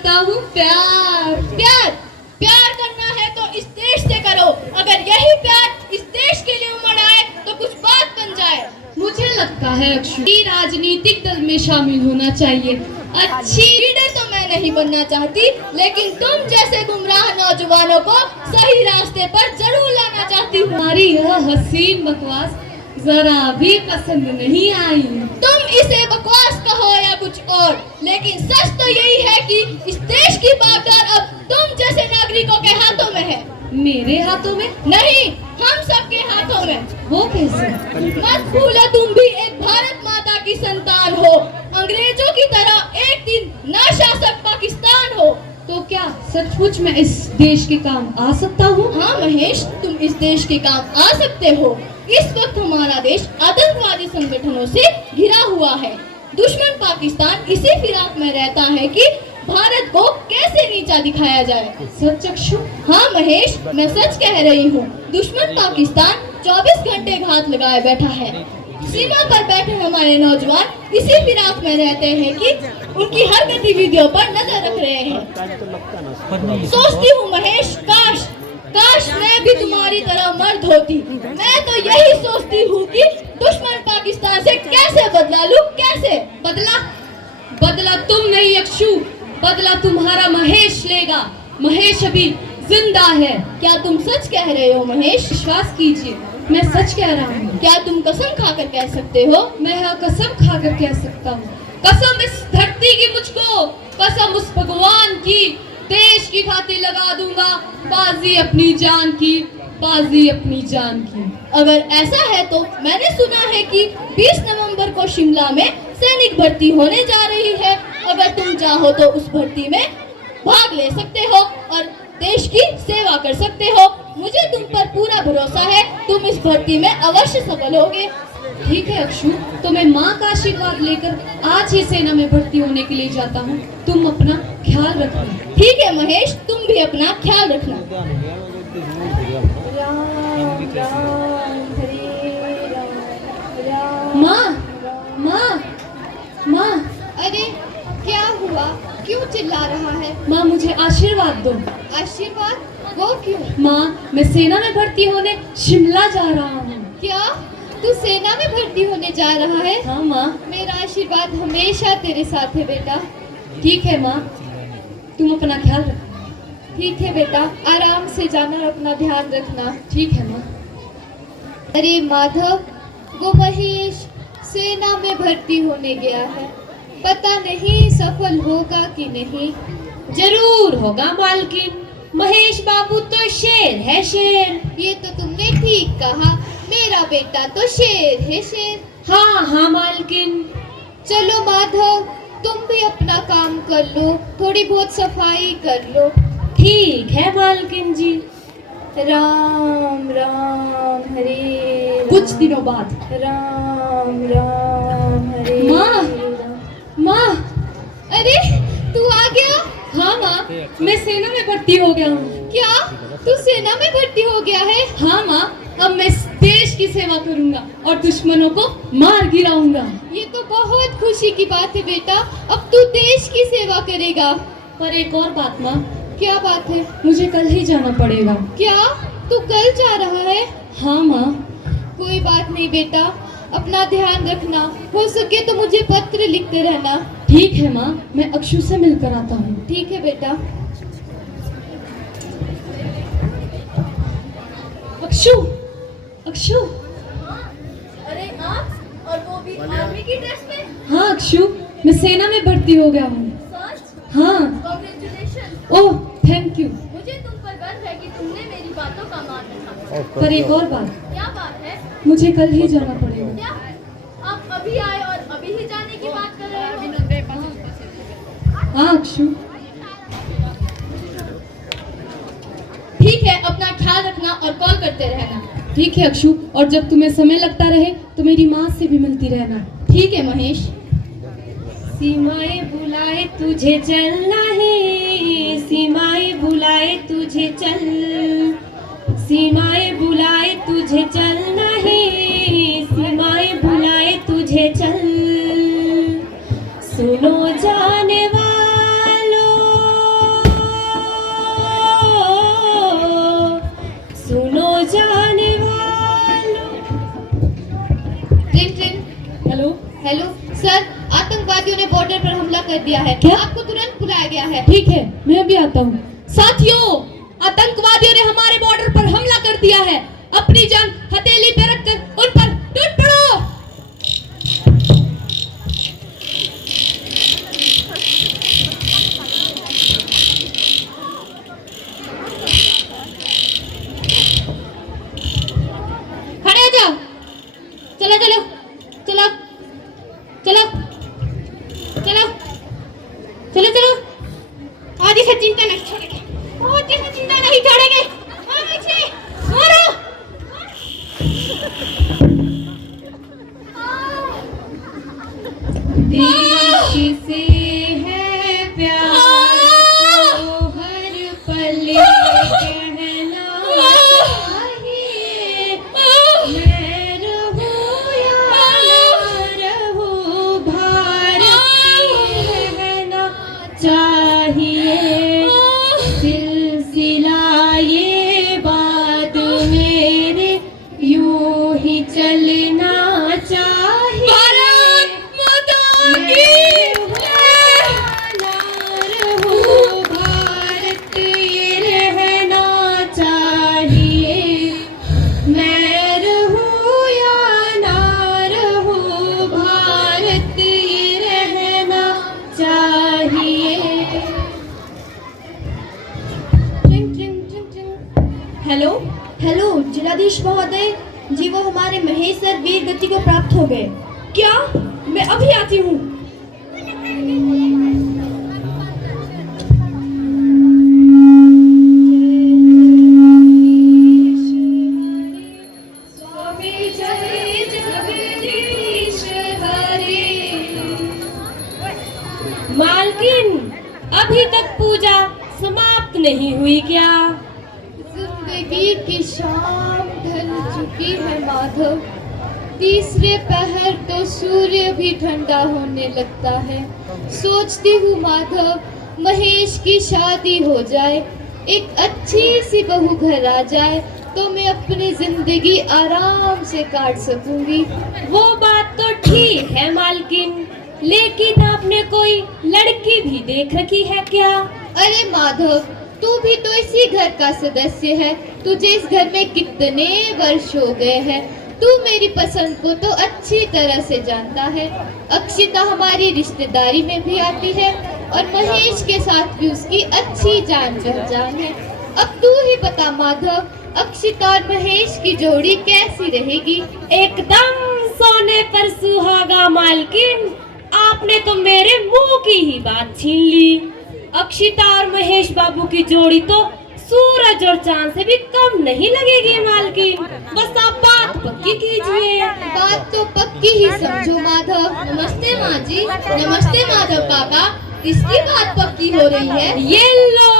करता हूँ प्यार। प्यार प्यार करना है तो इस देश से करो। अगर यही प्यार इस देश के लिए उमड़ आए तो कुछ बात बन जाए। मुझे लगता है अक्षु कि राजनीतिक दल में शामिल होना चाहिए। अच्छी लीडर तो मैं नहीं बनना चाहती, लेकिन तुम जैसे गुमराह नौजवानों को सही रास्ते पर जरूर लाना चाहती हूँ। हमारी यह हसीन बकवास जरा भी पसंद नहीं आई। तुम इसे बकवास कहो या कुछ और, लेकिन सच तो यही है कि इस देश की बागडोर अब तुम जैसे नागरिकों के हाथों में है। मेरे हाथों में? नहीं, हम सबके हाथों में। वो कैसे? मत भूलो तुम भी एक भारत माता की संतान हो। अंग्रेजों की तरह एक दिन ना शासक पाकिस्तान हो। तो क्या सचमुच मैं इस देश के काम आ सकता हूँ? हाँ महेश, तुम इस देश के काम आ सकते हो। इस वक्त हमारा देश आतंकवादी संगठनों से घिरा हुआ है। दुश्मन पाकिस्तान इसी फिराक में रहता है कि भारत को कैसे नीचा दिखाया जाए। सच अक्षु? हाँ महेश, मैं सच कह रही हूँ। दुश्मन पाकिस्तान 24 घंटे घात लगाए बैठा है। सीमा पर बैठे हमारे नौजवान इसी फिराक में रहते हैं कि उनकी हर गतिविधियों पर नजर रख रहे हैं। सोचती हूँ महेश, काश मैं भी तुम्हारी तरह मर्द होती। मैं तो यही सोचती हूँ कि दुश्मन पाकिस्तान से कैसे बदला लूं। कैसे बदला तुम नहीं अक्षु, बदला तुम्हारा महेश लेगा। महेश अभी जिंदा है। क्या तुम सच कह रहे हो महेश? विश्वास कीजिए, मैं सच कह रहा हूँ। क्या तुम कसम खाकर कह सकते हो? मैं हाँ कसम खाकर कह सकता हूँ। कसम इस धरती की मुझको, कसम उस भगवान की, देश की खातिर लगा दूंगा बाजी अपनी जान की, बाजी अपनी जान की। अगर ऐसा है तो मैंने सुना है कि 20 नवंबर को शिमला में सैनिक भर्ती होने जा रही है। अगर तुम चाहो तो उस भर्ती में भाग ले सकते हो और देश की सेवा कर सकते हो। मुझे तुम पर पूरा भरोसा है, तुम इस भर्ती में अवश्य सफल होगे। ठीक है अक्षु, तो मैं माँ का आशीर्वाद लेकर आज ही सेना में भर्ती होने के लिए जाता हूँ। तुम अपना ख्याल रखना। ठीक है महेश, तुम भी अपना ख्याल रखना। माँ, अरे क्या हुआ? क्यों चिल्ला रहा है? माँ मुझे आशीर्वाद दो। आशीर्वाद? वो क्यों? माँ, मैं सेना में भर्ती होने शिमला जा रहा हूँ। क्या तू सेना में भर्ती होने जा रहा है? हाँ माँ। मेरा आशीर्वाद हमेशा तेरे साथ है बेटा। ठीक है माँ, तुम अपना ख्याल रखना। ठीक है बेटा, आराम से जाना, अपना ध्यान रखना। ठीक है माँ। अरे माधव, वो महेश सेना में भर्ती होने गया है। पता नहीं सफल होगा कि नहीं। जरूर होगा मालकिन, महेश बाबू तो शेर है, शेर। ये तो तुमने ठीक कहा, मेरा बेटा तो शेर है, शेर। हाँ हाँ मालकिन। चलो माधव, तुम भी अपना काम कर लो, थोड़ी बहुत सफाई कर लो। ठीक है मालकिन जी। राम राम हरे। कुछ दिनों बाद। राम राम हरे। माँ, अरे तू आ गया? हाँ माँ, मैं सेना में भर्ती हो गया हूँ। क्या तू सेना में भर्ती हो गया है? हाँ माँ, अब मैं इस देश की सेवा करूँगा और दुश्मनों को मार गिराऊंगा। ये तो बहुत खुशी की बात है बेटा, अब तू देश की सेवा करेगा। पर एक और बात माँ। क्या बात है? मुझे कल ही जाना पड़ेगा। क्या तू कल जा रहा है? हाँ माँ। कोई बात नहीं बेटा, अपना ध्यान रखना। हो सके तो मुझे पत्र लिखते रहना। ठीक है माँ, मैं अक्षु से मिलकर आता हूँ। ठीक है बेटा। अक्षु, अक्षु। अरे आप, और वो भी आर्मी की ड्रेस में? हाँ अक्षु, मैं सेना में भर्ती हो गया हूँ। सच? हाँ। कांग्रेचुलेशन। Oh thank you. मुझे तुम पर गर्व है कि तुमने मेरी बातों का मान रखा। पर एक और बात। क्या बात है? मुझे कल ही जाना पड़ेगा। क्या आप अभी आए और अभी ही जाने की बात कर रहे हो? हाँ अक्षु। ठीक है, अपना ख्याल रखना और कॉल करते रहना। ठीक है अक्षु, और जब तुम्हें समय लगता रहे तो मेरी माँ से भी मिलती रहना। ठीक है महेश। सीमाएं बुलाए तुझे चलना है, सीमाएं बुलाए तुझे चल, सीमाएं बुलाए तुझे चलना है, सीमाएं बुलाए तुझे चल। सुनो जाने वालों, हेलो सर, आतंकवादियों ने बॉर्डर पर हमला कर दिया है। क्या? आपको तुरंत बुलाया गया है। ठीक है, मैं भी आता हूँ। साथियों, आतंकवादियों ने हमारे बॉर्डर पर हमला कर दिया है। अपनी जान हथेली पे रखकर उन पर टूट पड़ो। खड़े हो जाओ। चलो चलो चलो चलो चलो चलो चलो। आगे से चिंता नहीं छोड़ेंगे, आगे से चिंता नहीं छोड़ेंगे। आगे से मारो। देश से है प्यार तो हर पल कहना चाहिए। मैं रहूं या ना रहूं, भारत रहना चाहिए। सिलसिला ये बात मेरे यूं ही चलना चाहिए। भारत माता की भारत ये रहना चाहिए। मैं रहूं या ना रहूं, भारत ये रहना चाहिए। हेलो हेलो, जिलाधीश महोदय जी, वो हमारे महेश सर वीर गति को प्राप्त हो गए। क्या? मैं अभी आती हूँ। मालकिन, अभी तक पूजा समाप्त नहीं हुई क्या? जिंदगी की शाम ढल चुकी है माधव। तीसरे पहर तो सूर्य भी ठंडा होने लगता है। सोचती हूँ माधव, महेश की शादी हो जाए, एक अच्छी सी बहू घर आ जाए तो मैं अपनी जिंदगी आराम से काट सकूंगी। वो बात तो ठीक है मालकिन, लेकिन आपने कोई लड़की भी देख रखी है क्या? अरे माधव, तू भी तो इसी घर का सदस्य है। तुझे इस घर में कितने वर्ष हो गए हैं। तू मेरी पसंद को तो अच्छी तरह से जानता है। अक्षिता हमारी रिश्तेदारी में भी आती है और महेश के साथ भी उसकी अच्छी जान पहचान है। अब तू ही बता माधव, अक्षिता और महेश की जोड़ी कैसी रहेगी? एकदम सोने पर सुहागा मालकिन, आपने तो मेरे मुंह की ही बात छीन ली। अक्षिता और महेश बाबू की जोड़ी तो सूरज और चांद से भी कम नहीं लगेगी मालकिन। बस आप बात पक्की कीजिए। बात तो पक्की ही समझो माधव। नमस्ते माँ जी। नमस्ते माधव काका। किसकी बात पक्की हो रही है? ये लो,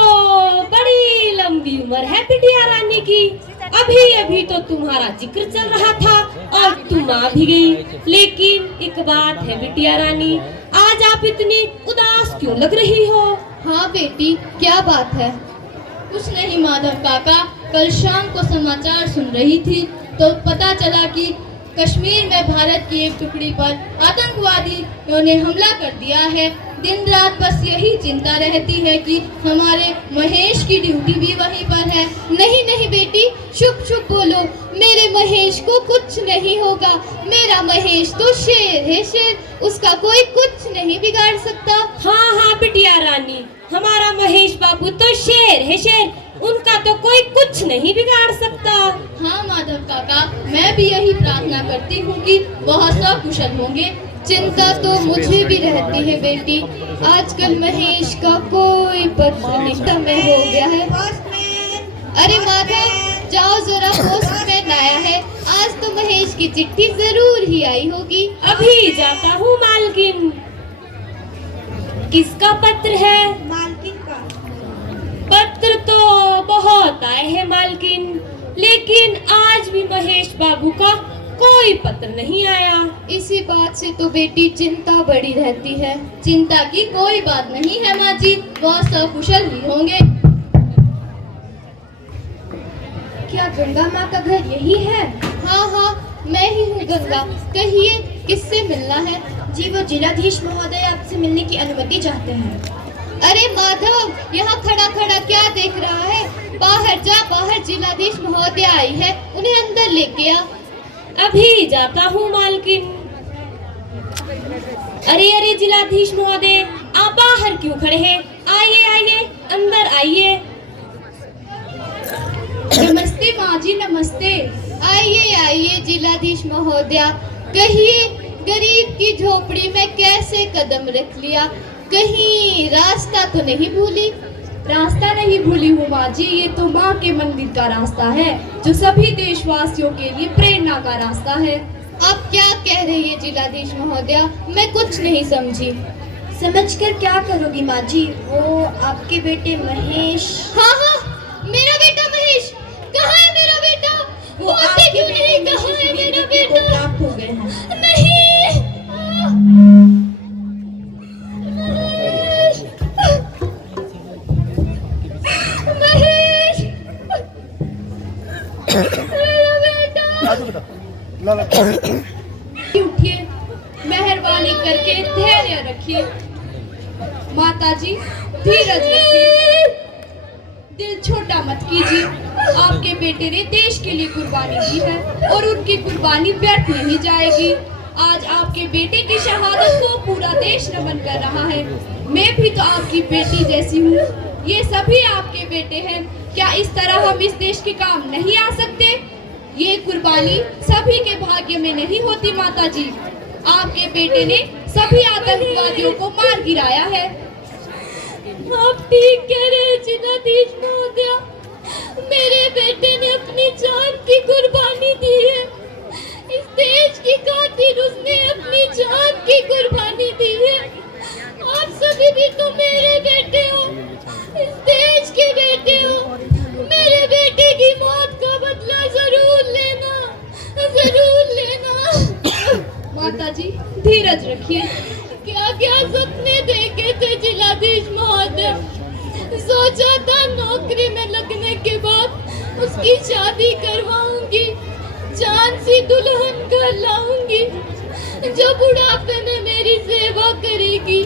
बड़ी लंबी उम्र है बिटिया रानी की। अभी अभी तो तुम्हारा जिक्र चल रहा था और तुम आ भी गई। लेकिन एक बात है बिटिया रानी, आज आप इतनी उदास क्यों लग रही हो? हाँ बेटी, क्या बात है? कुछ नहीं माधव काका, कल शाम को समाचार सुन रही थी तो पता चला कि कश्मीर में भारत की एक टुकड़ी पर आतंकवादियों ने हमला कर दिया है। दिन रात बस यही चिंता रहती है कि हमारे महेश की ड्यूटी भी वहीं पर है। नहीं नहीं बेटी, चुप चुप बोलो। मेरे महेश को कुछ नहीं होगा। मेरा महेश तो शेर है, शेर। उसका कोई कुछ नहीं बिगाड़ सकता। हाँ हाँ बिटिया रानी, हमारा महेश बाबू तो शेर है, शेर। उनका तो कोई कुछ नहीं बिगाड़ सकता। हाँ माधव काका, मैं भी यही प्रार्थना करती हूँ कि वह सकुशल होंगे। चिंता तो मुझे भी रहती है बेटी। आजकल महेश का कोई पत्र नहीं समय हो गया है। अरे माधव, जाओ जरा, पोस्टमैन आया है। आज तो महेश की चिट्ठी जरूर ही आई होगी। अभी जाता हूँ मालकिन। किसका पत्र है? मालकिन का। पत्र तो बहुत आए हैं मालकिन, लेकिन आज भी महेश बाबू का कोई पत्र नहीं आया। इसी बात से तो बेटी चिंता बड़ी रहती है। चिंता की कोई बात नहीं है माँ जी, वह सकुशल ही होंगे। क्या गंगा माँ का घर यही है? हाँ हाँ, मैं ही हूँ गंगा। कहिए, किससे मिलना है? जी वो जिलाधीश महोदय आपसे मिलने की अनुमति चाहते हैं। अरे माधव, यहाँ खड़ा खड़ा क्या देख रहा है? बाहर जा, बाहर जिलाधीश महोदय आई है, उन्हें अंदर लेके आ। अभी जाता हूँ मालकिन। अरे अरे जिलाधीश महोदय, आप बाहर क्यों खड़े हैं? आइए आइए, अंदर आइए। नमस्ते माँ जी, नमस्ते। आइए आइए जिलाधीश महोदया, कहिए गरीब की झोपड़ी में कैसे कदम रख लिया? कहीं रास्ता तो नहीं भूली? रास्ता नहीं भूली हूँ माँ जी, ये तो माँ के मंदिर का रास्ता है जो सभी देशवासियों के लिए प्रेरणा का रास्ता है। आप क्या कह रही है जिलाधीश महोदया? मैं कुछ नहीं समझी। समझकर क्या करोगी माँ जी? वो आपके बेटे महेश। हाँ हाँ, मेरा बेटा महेश। कहाँ है मेरा बेटा? वो आपने क्यों नहीं कहा है मेरा बेटा? प्राप्त हो गए हैं। नहीं। महेश, मेरा बेटा। उठिए, मेहरबानी करके धैर्य रखिए। माता जी धीरज रखिए, दिल छोटा मत कीजिए। आपके बेटे ने देश के लिए कुर्बानी दी है और उनकी कुर्बानी व्यर्थ नहीं जाएगी। आज आपके बेटे की शहादत को पूरा देश नमन कर रहा है। मैं भी तो आपकी बेटी जैसी हूँ, ये सभी आपके बेटे हैं। क्या इस तरह हम इस देश के काम नहीं आ सकते? ये कुर्बानी सभी के भाग्य में नहीं होती माता जी। आपके बेटे ने सभी आतंकवादियों को मार गिराया है। आप ठीक कह रहे हैं जिलाधीश महोदया, मेरे बेटे ने अपनी जान की कुर्बानी दी है। इस देश की खातिर उसने अपनी जान की कुर्बानी दी है। आप सभी भी तो मेरे बेटे हो, इस देश के बेटे हो। मेरे बेटे की मौत का बदला जरूर लेना, जरूर लेना। माता जी धीरज रखिए। क्या क्या सपने देखे थे जिलाधीश महोदय? सोचा था नौकरी में लगने के बाद उसकी शादी करवाऊंगी, जान सी दुल्हन घर लाऊंगी जो बुढ़ापे में मेरी सेवा करेगी।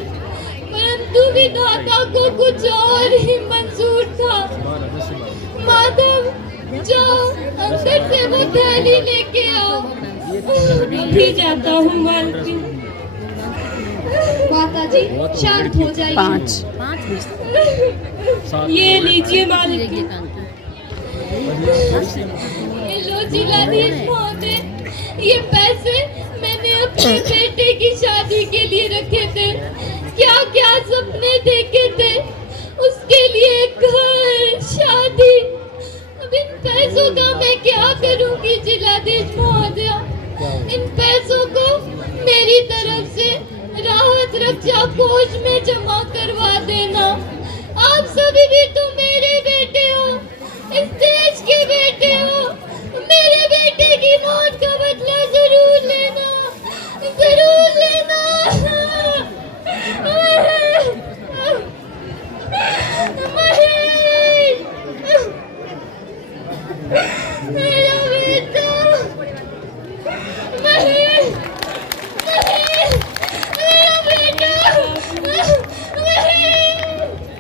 परंतु विधाता को कुछ और ही मंजूर था। माधव, जाओ अंदर से वो थैली लेके आओ। अभी जाता हूँ मालकिन। माता जी शांत हो जाइए। ये लीजिए मालकिन। ये लो जिलाधीश महोदय, ये पैसे मैंने अपने बेटे की शादी के लिए रखे थे। क्या क्या सपने देखे थे, उसके लिए घर, शादी। अब इन पैसों का मैं क्या करूंगी जिलाधीश महोदय? इन पैसों को मेरी तरफ से राहत रक्षा कोष में जमा करवा देना। आप सभी भी तो मेरे बेटे हो, इस देश के बेटे हो। मेरे बेटे की मौत का बदला जरूर लेना, जरूर लेना। मेरा बेटा महेश, महेश, मेरा बेटा महेश।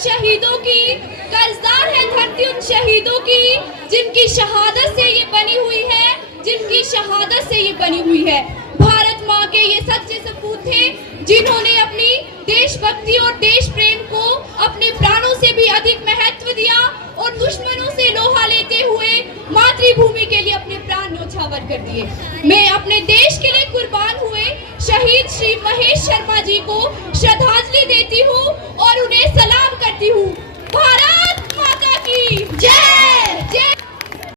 शहीदों की, कर्जदार है धरती उन शहीदों की, जिनकी शहादत से ये बनी हुई है, जिनकी शहादत से ये बनी हुई है। भारत माँ के ये सच्चे सपूत थे, जिन्होंने अपनी देशभक्ति और देश प्रेम को अपने प्राणों से भी अधिक महत्व दिया और दुश्मनों से लोहा लेते हुए मातृभूमि के लिए अपने प्राण न्योछावर कर दिए। मैं अपने देश के लिए कुर्बान हुए शहीद श्री महेश शर्मा जी को श्रद्धांजलि देती हूँ और उन्हें सलाम करती हूँ। भारत माता की जय।